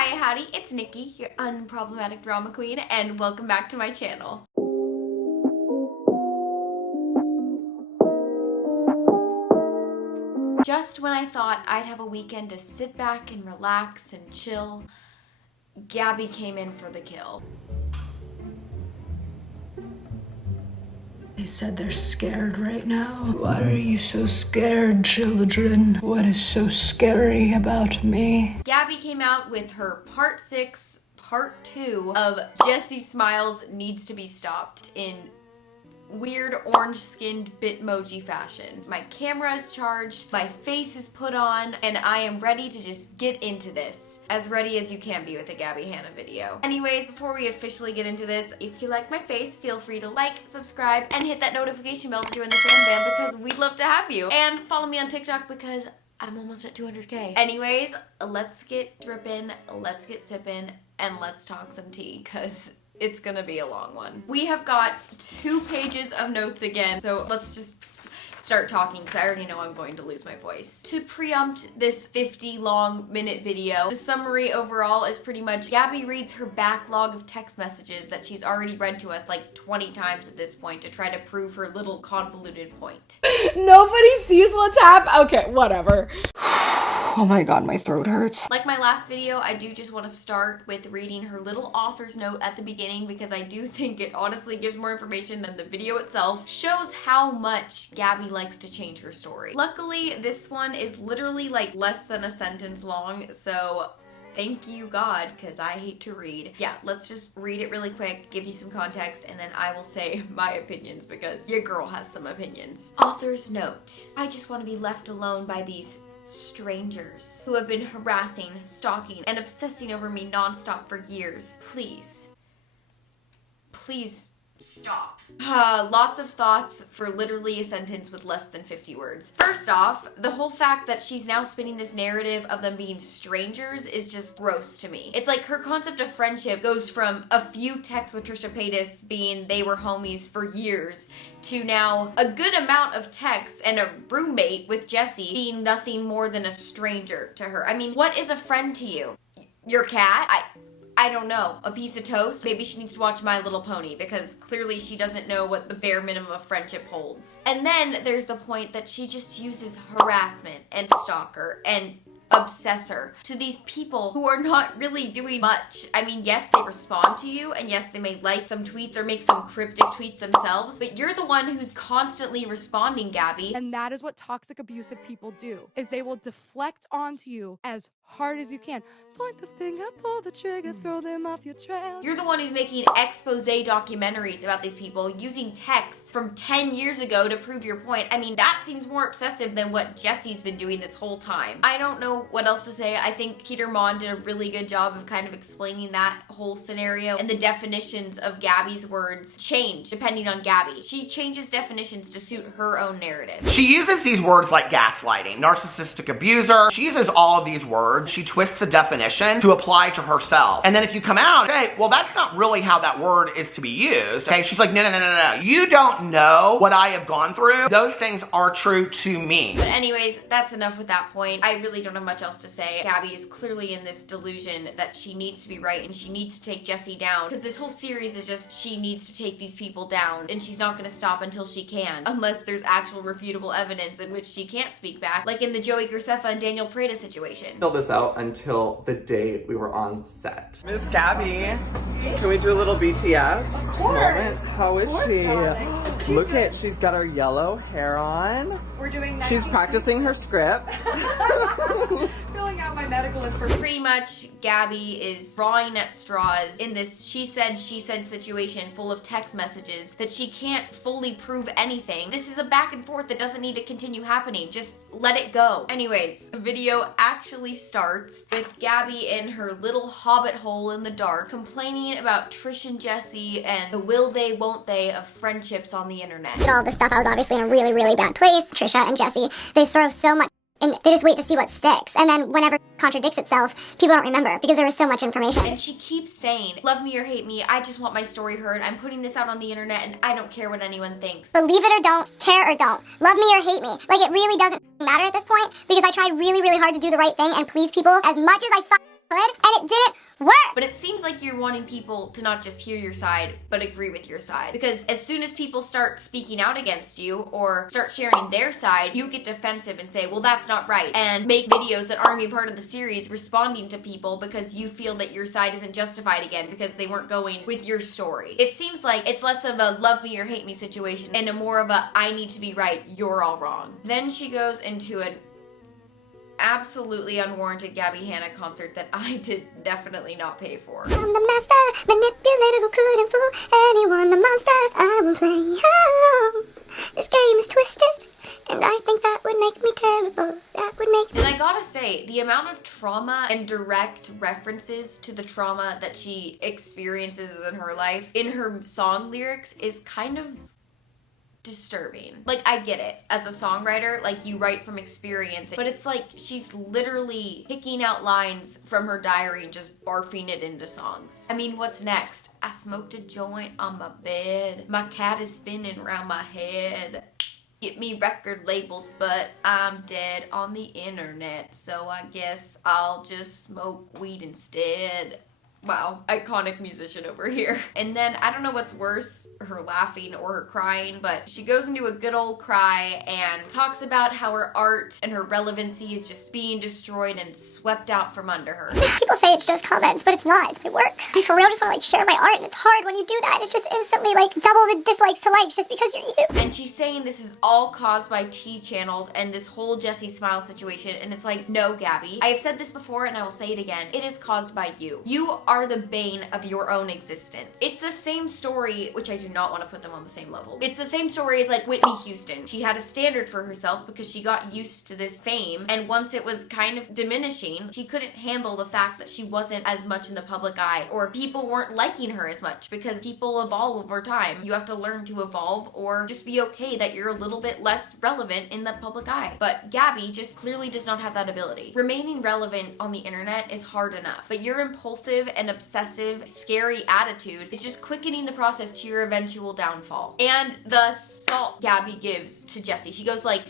Hiya howdy, it's Nikki, your unproblematic drama queen, and welcome back to my channel. Just when I thought I'd have a weekend to sit back and relax and chill, Gabbie came in for the kill. They said they're scared right now. Why are you so scared, children? What is so scary about me? Gabbie came out with her part 6, part 2 of Jessie Smiles Needs to Be Stopped in weird orange-skinned Bitmoji fashion. My camera is charged, my face is put on, and I am ready to just get into this. As ready as you can be with a Gabbie Hanna video. Anyways, before we officially get into this, if you like my face, feel free to like, subscribe, and hit that notification bell to join the fan band because we'd love to have you. And follow me on TikTok because I'm almost at 200K. Anyways, let's get drippin', let's get sippin', and let's talk some tea, because it's gonna be a long one. We have got 2 pages of notes again, so let's just start talking because I already know I'm going to lose my voice. To preempt this 50-minute video, the summary overall is pretty much Gabbie reads her backlog of text messages that she's already read to us like 20 times at this point to try to prove her little convoluted point. Nobody sees what's happening. Okay, whatever. Oh my god, my throat hurts. Like my last video, I do just want to start with reading her little author's note at the beginning because I do think it honestly gives more information than the video itself. Shows how much Gabbie likes to change her story. Luckily, this one is literally like less than a sentence long, so thank you God, because I hate to read. Yeah, let's just read it really quick, give you some context, and then I will say my opinions because your girl has some opinions. Author's note. I just want to be left alone by these strangers who have been harassing, stalking, and obsessing over me nonstop for years. Please stop. Lots of thoughts for literally a sentence with less than 50 words. First off, the whole fact that she's now spinning this narrative of them being strangers is just gross to me. It's like her concept of friendship goes from a few texts with Trisha Paytas being they were homies for years to now a good amount of texts and a roommate with Jessie being nothing more than a stranger to her. I mean, what is a friend to you? Your cat? I don't know. A piece of toast? Maybe she needs to watch My Little Pony because clearly she doesn't know what the bare minimum of friendship holds. And then there's the point that she just uses harassment and stalker and obsessor to these people who are not really doing much. I mean, yes, they respond to you, and yes, they may like some tweets or make some cryptic tweets themselves, but you're the one who's constantly responding, Gabbie. And that is what toxic abusive people do, is they will deflect onto you as hard as you can. Point the finger, pull the trigger, throw them off your trail. You're the one who's making expose documentaries about these people using texts from 10 years ago to prove your point. I mean, that seems more obsessive than what Jessie's been doing this whole time. I don't know what else to say. I think Peter Mon did a really good job of kind of explaining that whole scenario, and the definitions of Gabbie's words change depending on Gabbie. She changes definitions to suit her own narrative. She uses these words like gaslighting, narcissistic abuser. She uses all of these words. She twists the definition to apply to herself. And then if you come out and say, well, that's not really how that word is to be used, okay, she's like, no. You don't know what I have gone through. Those things are true to me. But anyways, that's enough with that point. I really don't have much else to say. Gabbie is clearly in this delusion that she needs to be right and she needs to take Jessie down, because this whole series is just she needs to take these people down and she's not going to stop until she can, unless there's actual refutable evidence in which she can't speak back, like in the Joey Graceffa and Daniel Prada situation. Fill this out until the day we were on set. Miss Gabbie, can we do a little BTS moment? How is she? Look at, she's got her yellow hair on. We're doing She's practicing her script. filling out my medical information. Pretty much, Gabbie is drawing at straws in this she said situation full of text messages that she can't fully prove anything. This is a back and forth that doesn't need to continue happening. Just let it go. Anyways, the video actually starts with Gabbie in her little hobbit hole in the dark complaining about Trish and Jessie and the will they, won't they of friendships on the internet. Did all this stuff, I was obviously in a really, really bad place. Trisha and Jessie, they throw so much and they just wait to see what sticks. And then whenever it contradicts itself, people don't remember because there was so much information. And she keeps saying, love me or hate me, I just want my story heard. I'm putting this out on the internet and I don't care what anyone thinks. Believe it or don't, care or don't, love me or hate me. Like, it really doesn't matter at this point because I tried really, really hard to do the right thing and please people as much as I and it didn't work. But it seems like you're wanting people to not just hear your side, but agree with your side. Because as soon as people start speaking out against you or start sharing their side, you get defensive and say, well, that's not right. And make videos that aren't even part of the series responding to people because you feel that your side isn't justified again because they weren't going with your story. It seems like it's less of a love me or hate me situation and a more of a I need to be right, you're all wrong. Then she goes into an absolutely unwarranted Gabbie Hanna concert that I did definitely not pay for. I'm the master manipulator who couldn't fool anyone. The monster I will play along. This game is twisted, and I think that would make me terrible. That would make me. And I gotta say, the amount of trauma and direct references to the trauma that she experiences in her life in her song lyrics is kind of disturbing. Like, I get it. As a songwriter, like, you write from experience, but it's like she's literally picking out lines from her diary and just barfing it into songs. I mean, what's next? I smoked a joint on my bed. My cat is spinning around my head. Get me record labels, but I'm dead on the internet, so I guess I'll just smoke weed instead. Wow, iconic musician over here. And then, I don't know what's worse, her laughing or her crying, but she goes into a good old cry and talks about how her art and her relevancy is just being destroyed and swept out from under her. People say it's just comments, but it's not. It's my work. I for real just want to, like, share my art, and it's hard when you do that. It's just instantly, like, double the dislikes to likes just because you're you. And she's saying this is all caused by T channels and this whole Jessie Smiles situation, and it's like, no, Gabbie. I have said this before, and I will say it again. It is caused by you. You are the bane of your own existence. It's the same story, which I do not want to put them on the same level. It's the same story as like Whitney Houston. She had a standard for herself because she got used to this fame, and once it was kind of diminishing, she couldn't handle the fact that she wasn't as much in the public eye, or people weren't liking her as much, because people evolve over time. You have to learn to evolve or just be okay that you're a little bit less relevant in the public eye. But Gabbie just clearly does not have that ability. Remaining relevant on the internet is hard enough, but your impulsive and obsessive, scary attitude is just quickening the process to your eventual downfall. And the salt Gabbie gives to Jessie, she goes like,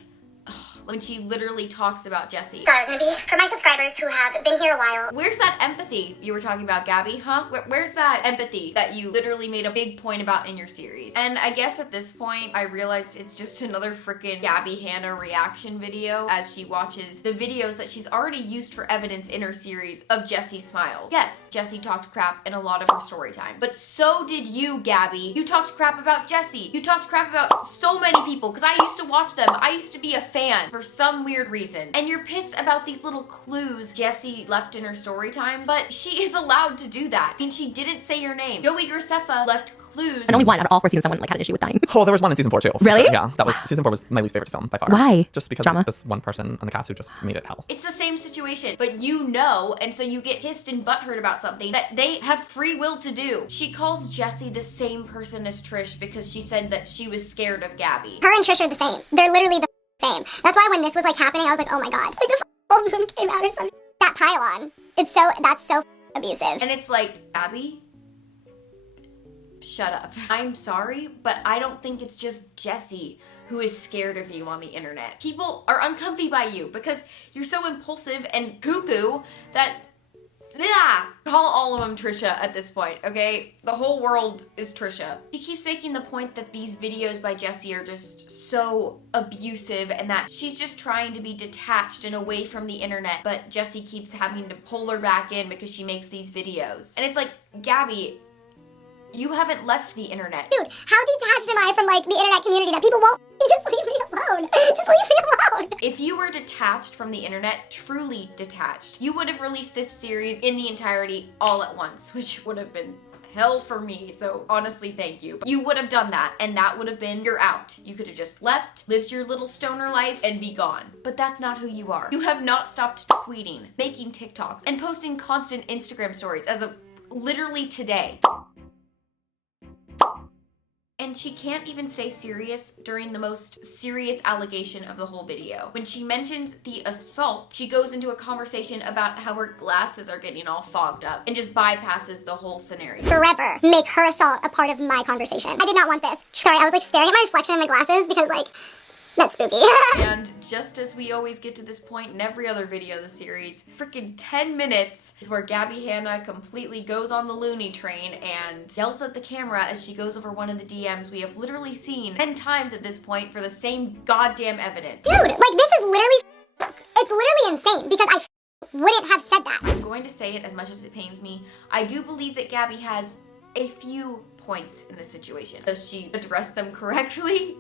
when she literally talks about Jessie. Thought it was gonna be for my subscribers who have been here a while. Where's that empathy you were talking about, Gabbie, huh? Where's that empathy that you literally made a big point about in your series? And I guess at this point, I realized it's just another freaking Gabbie Hanna reaction video as she watches the videos that she's already used for evidence in her series of Jessie Smiles. Yes, Jessie talked crap in a lot of her story time, but so did you, Gabbie. You talked crap about Jessie. You talked crap about so many people, because I used to watch them. I used to be a fan for some weird reason. And you're pissed about these little clues Jessie left in her story times, but she is allowed to do that. I mean, she didn't say your name. Joey Graceffa left clues. And only one out of all 4 seasons someone like had an issue with dying. Oh, there was one in season 4 too. Really? Yeah, that was season 4 was my least favorite film by far. Why? Just because Drama? of this one person on the cast who just made it hell. It's the same situation, but you know, and so you get pissed and butthurt about something that they have free will to do. She calls Jessie the same person as Trish because she said that she was scared of Gabbie. Her and Trish are the same. They're literally the same. That's why when this was like happening, I was like, oh my god, like the full moon came out or something. That pylon. That's so abusive. And it's like, Gabbie, shut up. I'm sorry, but I don't think it's just Jessie who is scared of you on the internet. People are uncomfy by you because you're so impulsive and cuckoo that call all of them Trisha at this point, okay? The whole world is Trisha. She keeps making the point that these videos by Jessie are just so abusive and that she's just trying to be detached and away from the internet, but Jessie keeps having to pull her back in because she makes these videos. And it's like, Gabbie, you haven't left the internet. Dude, how detached am I from like the internet community that people won't just leave me alone? Just leave me alone. If you were detached from the internet, truly detached, you would have released this series in the entirety all at once, which would have been hell for me, so honestly, thank you. But you would have done that, and that would have been your out. You could have just left, lived your little stoner life, and be gone. But that's not who you are. You have not stopped tweeting, making TikToks, and posting constant Instagram stories as of literally today. And she can't even stay serious during the most serious allegation of the whole video. When she mentions the assault, she goes into a conversation about how her glasses are getting all fogged up and just bypasses the whole scenario. Forever make her assault a part of my conversation. I did not want this. Sorry, I was like staring at my reflection in the glasses because like, That's spooky. And just as we always get to this point in every other video of the series, freaking 10 minutes is where Gabbie Hanna completely goes on the loony train and yells at the camera as she goes over one of the DMs we have literally seen 10 times at this point for the same goddamn evidence. Dude, like this is literally, it's literally insane because I wouldn't have said that. I'm going to say it as much as it pains me. I do believe that Gabbie has a few points in this situation. Does she address them correctly?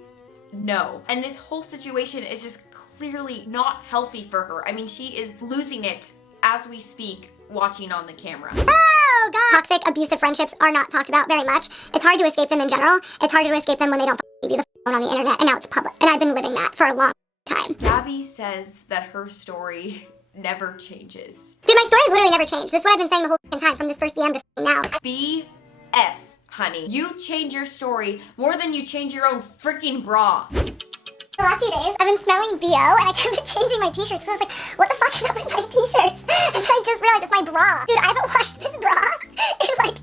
No. And this whole situation is just clearly not healthy for her. I mean, she is losing it as we speak, watching on the camera. Oh god! Toxic, abusive friendships are not talked about very much. It's hard to escape them in general. It's harder to escape them when they don't leave you the phone on the internet, and now it's public. And I've been living that for a long time. Gabbie says that her story never changes. Dude, my story's literally never changed. This is what I've been saying the whole time from this first DM to now. BS, honey. You change your story more than you change your own freaking bra. The last few days, I've been smelling BO, and I kept changing my t-shirts because I was like, what the fuck is up with my t-shirts? And then I just realized it's my bra. Dude, I haven't washed this bra in like,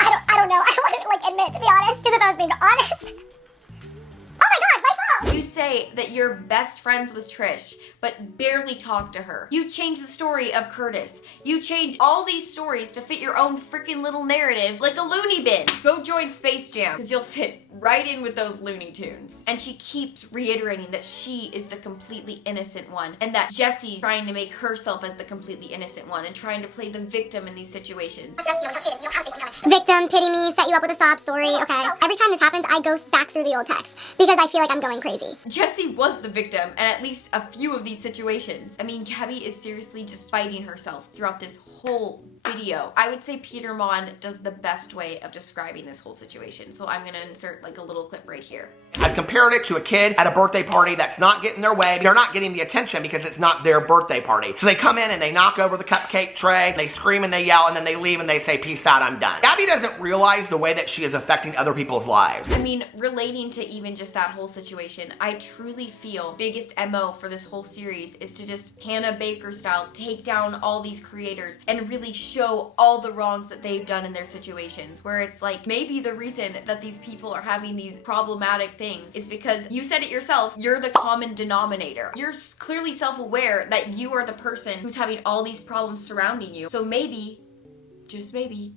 I don't know. I don't want to like admit, to be honest, because if I was being honest, oh my god, my fault! You say that you're best friends with Trish, but barely talk to her. You change the story of Curtis. You change all these stories to fit your own freaking little narrative like a loony bin. Go join Space Jam, because you'll fit right in with those Looney Tunes. And she keeps reiterating that she is the completely innocent one, and that Jesse's trying to make herself as the completely innocent one and trying to play the victim in these situations. Victim, pity me, set you up with a sob story, okay? Every time this happens, I go back through the old texts because I feel like I'm going crazy. Jesse was the victim in at least a few of these situations. I mean, Gabbie is seriously just fighting herself throughout this whole video. I would say Peter Mon does the best way of describing this whole situation, so I'm gonna insert like a little clip right here. I've compared it to a kid at a birthday party that's not getting their way. They're not getting the attention because it's not their birthday party. So they come in and they knock over the cupcake tray, they scream and they yell, and then they leave and they say, peace out, I'm done. Gabbie doesn't realize the way that she is affecting other people's lives. I mean, relating to even just that whole situation, I truly feel biggest MO for this whole series is to just Hannah Baker style take down all these creators and really show all the wrongs that they've done in their situations, where it's like maybe the reason that these people are having these problematic things is because you said it yourself, you're the common denominator. You're clearly self-aware that you are the person who's having all these problems surrounding you. So maybe, just maybe,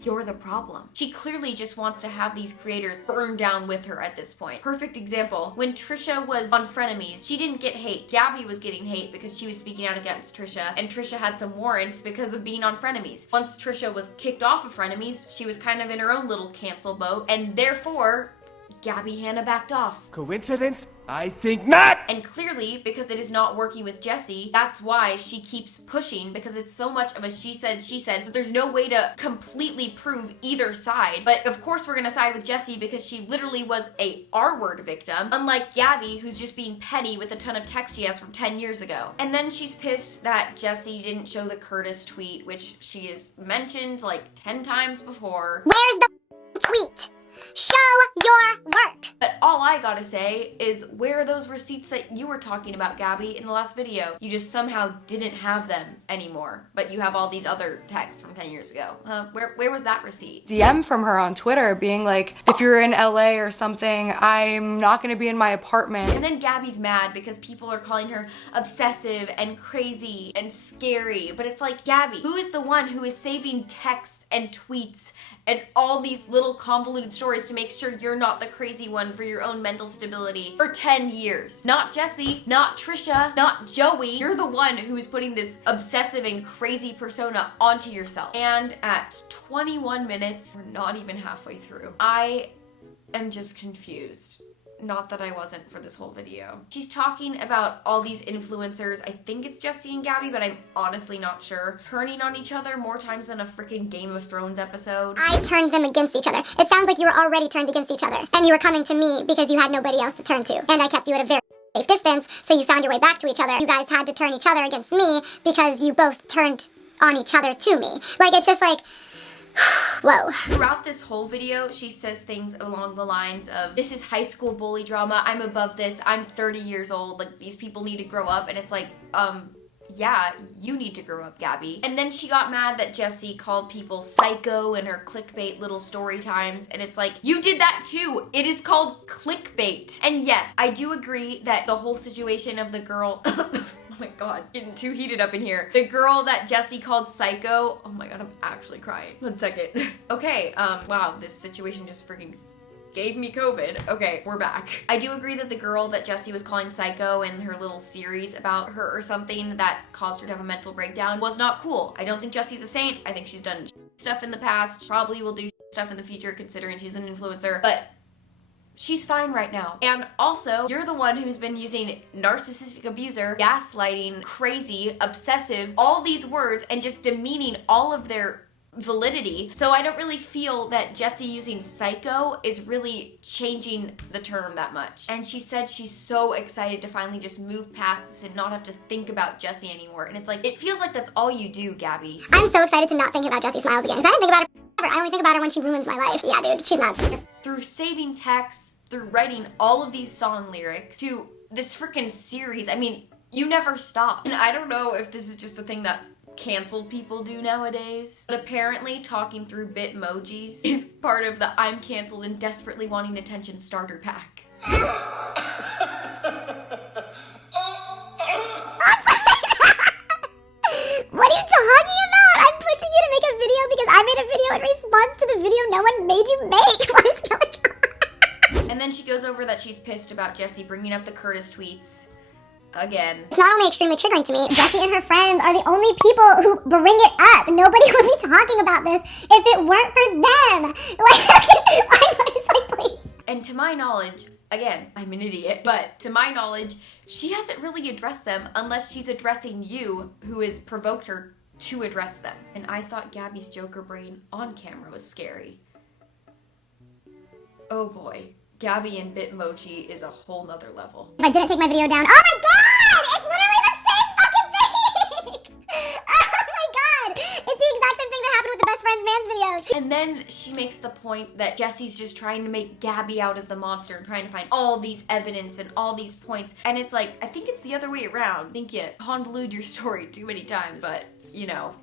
you're the problem. She clearly just wants to have these creators burn down with her at this point. Perfect example, when Trisha was on Frenemies, she didn't get hate. Gabbie was getting hate because she was speaking out against Trisha, and Trisha had some warrants because of being on Frenemies. Once Trisha was kicked off of Frenemies, she was kind of in her own little cancel boat, and therefore, Gabbie Hanna backed off. Coincidence? I think not! And clearly, because it is not working with Jesse, that's why she keeps pushing, because it's so much of a she said, that there's no way to completely prove either side. But of course we're gonna side with Jesse because she literally was a R-word victim, unlike Gabbie, who's just being petty with a ton of text she has from 10 years ago. And then she's pissed that Jesse didn't show the Curtis tweet, which she has mentioned like 10 times before. Where's the tweet? Show your work! But all I gotta say is, where are those receipts that you were talking about, Gabbie, in the last video? You just somehow didn't have them anymore, but you have all these other texts from 10 years ago. Where was that receipt? DM from her on Twitter being like, if you're in LA or something, I'm not gonna be in my apartment. And then Gabbie's mad because people are calling her obsessive and crazy and scary. But it's like, Gabbie, who is the one who is saving texts and tweets and all these little convoluted stories to make sure you're not the crazy one for your own mental stability for 10 years? Not Jesse, not Trisha, not Joey. You're the one who's putting this obsessive and crazy persona onto yourself. And at 21 minutes, we're not even halfway through, I am just confused. Not that I wasn't for this whole video. She's talking about all these influencers, I think it's Jesse and Gabbie, but I'm honestly not sure, turning on each other more times than a freaking Game of Thrones episode. I turned them against each other. It sounds like you were already turned against each other, and you were coming to me because you had nobody else to turn to, and I kept you at a very safe distance, so you found your way back to each other. You guys had to turn each other against me because you both turned on each other to me. Like, it's just like, whoa. Throughout this whole video, she says things along the lines of, this is high school bully drama, I'm above this, I'm 30 years old, like, these people need to grow up, and it's like, yeah, you need to grow up, Gabbie. And then she got mad that Jessie called people psycho in her clickbait little story times, and it's like, you did that too. It is called clickbait. And yes, I do agree that the whole situation of the girl oh my god, getting too heated up in here. The girl that Jessie called psycho, oh my god, I'm actually crying. 1 second. Okay, wow, this situation just freaking gave me COVID. Okay, we're back. I do agree that the girl that Jessie was calling psycho in her little series about her or something that caused her to have a mental breakdown was not cool. I don't think Jessie's a saint. I think she's done stuff in the past, probably will do stuff in the future considering she's an influencer, but she's fine right now. And also, you're the one who's been using narcissistic abuser, gaslighting, crazy, obsessive, all these words and just demeaning all of their validity. So I don't really feel that Jessie using psycho is really changing the term that much. And she said she's so excited to finally just move past this and not have to think about Jessie anymore. And it's like, it feels like that's all you do, Gabbie. I'm so excited to not think about Jessie Smiles again, because I didn't think about her forever. I only think about her when she ruins my life. Yeah, dude, she's nuts. Through saving texts, through writing all of these song lyrics, to this freaking series, I mean, you never stop. And I don't know if this is just a thing that canceled people do nowadays, but apparently talking through Bitmojis is part of the I'm canceled and desperately wanting attention starter pack. What are you talking about? I'm pushing you to make a video because I made a video in response to the video no one made you make. What is going on? And then she goes over that she's pissed about Jessie bringing up the Curtis tweets again. It's not only extremely triggering to me, Jessie and her friends are the only people who bring it up. Nobody would be talking about this if it weren't for them. Like, I'm just like, please. And to my knowledge, again, I'm an idiot, but to my knowledge, she hasn't really addressed them unless she's addressing you, who has provoked her to address them. And I thought Gabbie's Joker brain on camera was scary. Oh boy. Gabbie and Bitmoji is a whole nother level. If I didn't take my video down, oh my god! It's literally the same fucking thing! Oh my god! It's the exact same thing that happened with the Best Friends Man's video. And then she makes the point that Jessie's just trying to make Gabbie out as the monster and trying to find all these evidence and all these points. And it's like, I think it's the other way around. I think you convolute your story too many times, but you know,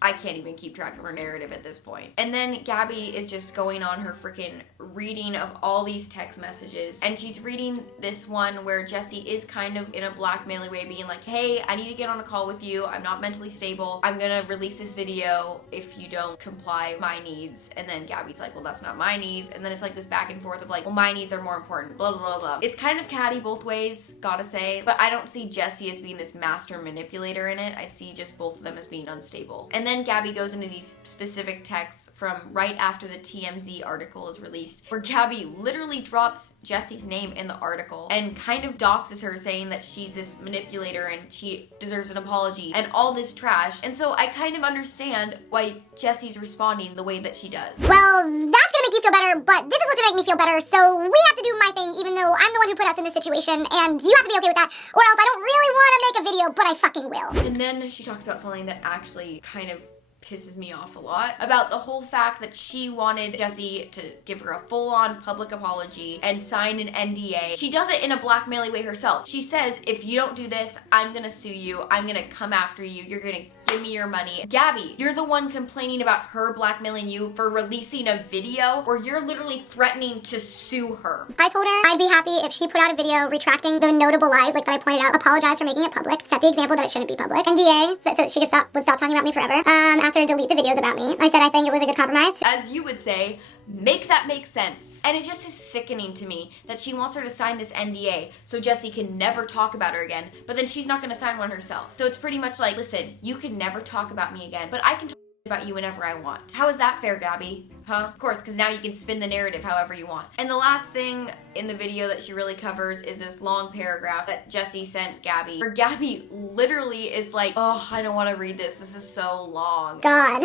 I can't even keep track of her narrative at this point. And then Gabbie is just going on her freaking reading of all these text messages. And she's reading this one where Jessie is kind of in a blackmailing way being like, hey, I need to get on a call with you. I'm not mentally stable. I'm gonna release this video if you don't comply with my needs. And then Gabbie's like, well, that's not my needs. And then it's like this back and forth of like, well, my needs are more important, blah, blah, blah, blah. It's kind of catty both ways, gotta say. But I don't see Jessie as being this master manipulator in it. I see just both of them as being unstable. And then Gabbie goes into these specific texts from right after the TMZ article is released, where Gabbie literally drops Jessie's name in the article and kind of doxes her, saying that she's this manipulator and she deserves an apology and all this trash. And so I kind of understand why Jessie's responding the way that she does. Well, that's gonna make you feel better, but this is what's gonna make me feel better, so we have to do my thing even though I'm the one who put us in this situation, and you have to be okay with that, or else I don't really want to make a video, but I fucking will. And then she talks about something that actually kind of pisses me off a lot, about the whole fact that she wanted Jessie to give her a full-on public apology and sign an NDA. She does it in a blackmailing way herself. She says, if you don't do this, I'm gonna sue you, I'm gonna come after you, you're gonna give me your money. Gabbie, you're the one complaining about her blackmailing you for releasing a video where you're literally threatening to sue her. I told her I'd be happy if she put out a video retracting the notable lies like that I pointed out, apologize for making it public, set the example that it shouldn't be public, NDA, so she would stop talking about me forever, asked her to delete the videos about me. I said I think it was a good compromise. As you would say, make that make sense. And it just is sickening to me that she wants her to sign this NDA so Jessie can never talk about her again, but then she's not gonna sign one herself. So it's pretty much like, listen, you can never talk about me again, but I can talk about you whenever I want. How is that fair, Gabbie? Huh? Of course, because now you can spin the narrative however you want. And the last thing in the video that she really covers is this long paragraph that Jessie sent Gabbie, where Gabbie literally is like, oh, I don't want to read this. This is so long. God.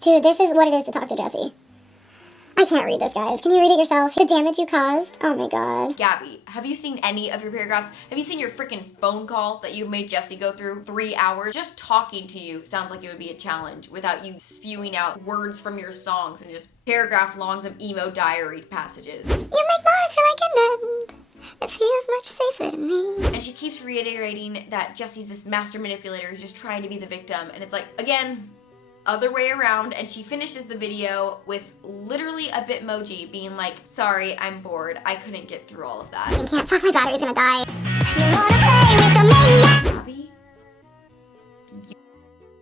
Dude, this is what it is to talk to Jessie. I can't read this, guys. Can you read it yourself? The damage you caused? Oh my god. Gabbie, have you seen any of your paragraphs? Have you seen your freaking phone call that you made Jessie go through 3 hours? Just talking to you sounds like it would be a challenge without you spewing out words from your songs and just paragraph longs of emo diary passages. You make Mars feel like an end. It feels much safer to me. And she keeps reiterating that Jesse's this master manipulator who's just trying to be the victim. And it's like, again, other way around. And she finishes the video with literally a Bitmoji being like, sorry, I'm bored. I couldn't get through all of that. I can't. Fuck, my battery's gonna die. You wanna play with the maniac? Gabbie?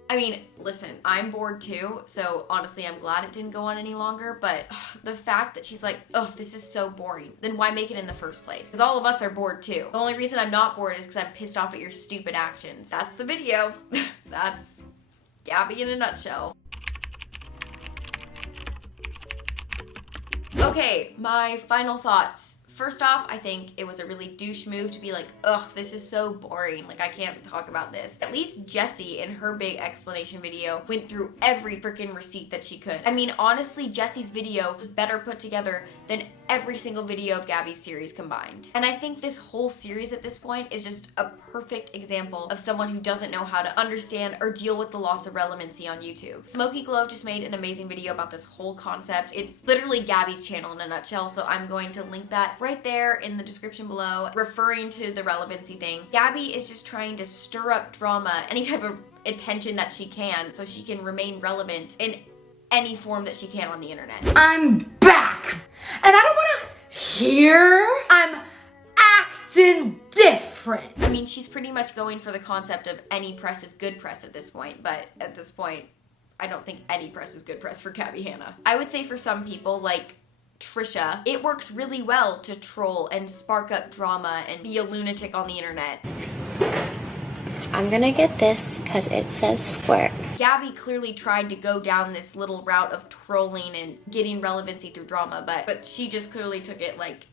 I mean, listen, I'm bored too, so honestly I'm glad it didn't go on any longer, but the fact that she's like, oh, this is so boring, then why make it in the first place? Because all of us are bored too. The only reason I'm not bored is because I'm pissed off at your stupid actions. That's the video. That's Gabbie in a nutshell. Okay, my final thoughts. First off, I think it was a really douche move to be like, ugh, this is so boring. Like, I can't talk about this. At least Jessie, in her big explanation video, went through every freaking receipt that she could. I mean, honestly, Jessie's video was better put together than every single video of Gabbie's series combined. And I think this whole series at this point is just a perfect example of someone who doesn't know how to understand or deal with the loss of relevancy on YouTube. Smokey Glow just made an amazing video about this whole concept. It's literally Gabbie's channel in a nutshell, so I'm going to link that right there in the description below, referring to the relevancy thing. Gabbie is just trying to stir up drama, any type of attention that she can, so she can remain relevant in any form that she can on the internet. I'm back, and I don't want to hear I'm acting different. I mean, she's pretty much going for the concept of any press is good press at this point, but at this point, I don't think any press is good press for Gabbie Hanna. I would say for some people, like Trisha, it works really well to troll and spark up drama and be a lunatic on the internet. I'm gonna get this because it says squirt. Gabbie clearly tried to go down this little route of trolling and getting relevancy through drama, but she just clearly took it like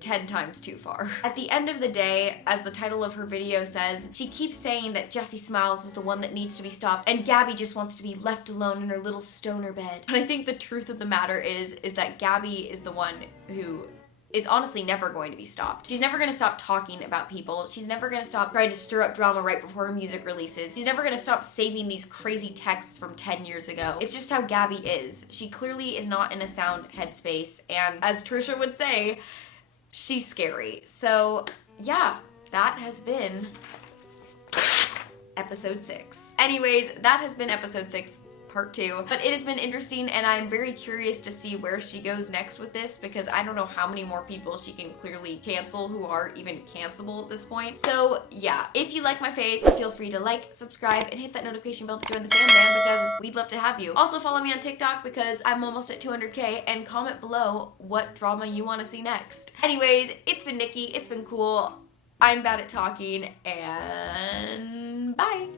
10 times too far. At the end of the day, as the title of her video says, she keeps saying that Jessie Smiles is the one that needs to be stopped and Gabbie just wants to be left alone in her little stoner bed. But I think the truth of the matter is that Gabbie is the one who is honestly never going to be stopped. She's never gonna stop talking about people. She's never gonna stop trying to stir up drama right before her music releases. She's never gonna stop saving these crazy texts from 10 years ago. It's just how Gabbie is. She clearly is not in a sound headspace, and as Trisha would say, she's scary. So yeah, that has been episode 6. Anyways, that has been episode 6. Part 2. But it has been interesting, and I'm very curious to see where she goes next with this, because I don't know how many more people she can clearly cancel who are even cancelable at this point. So yeah, if you like my face, feel free to like, subscribe, and hit that notification bell to join the fam band, because we'd love to have you. Also follow me on TikTok because I'm almost at 200K, and comment below what drama you want to see next. Anyways, it's been Nikki, it's been cool, I'm bad at talking, and bye!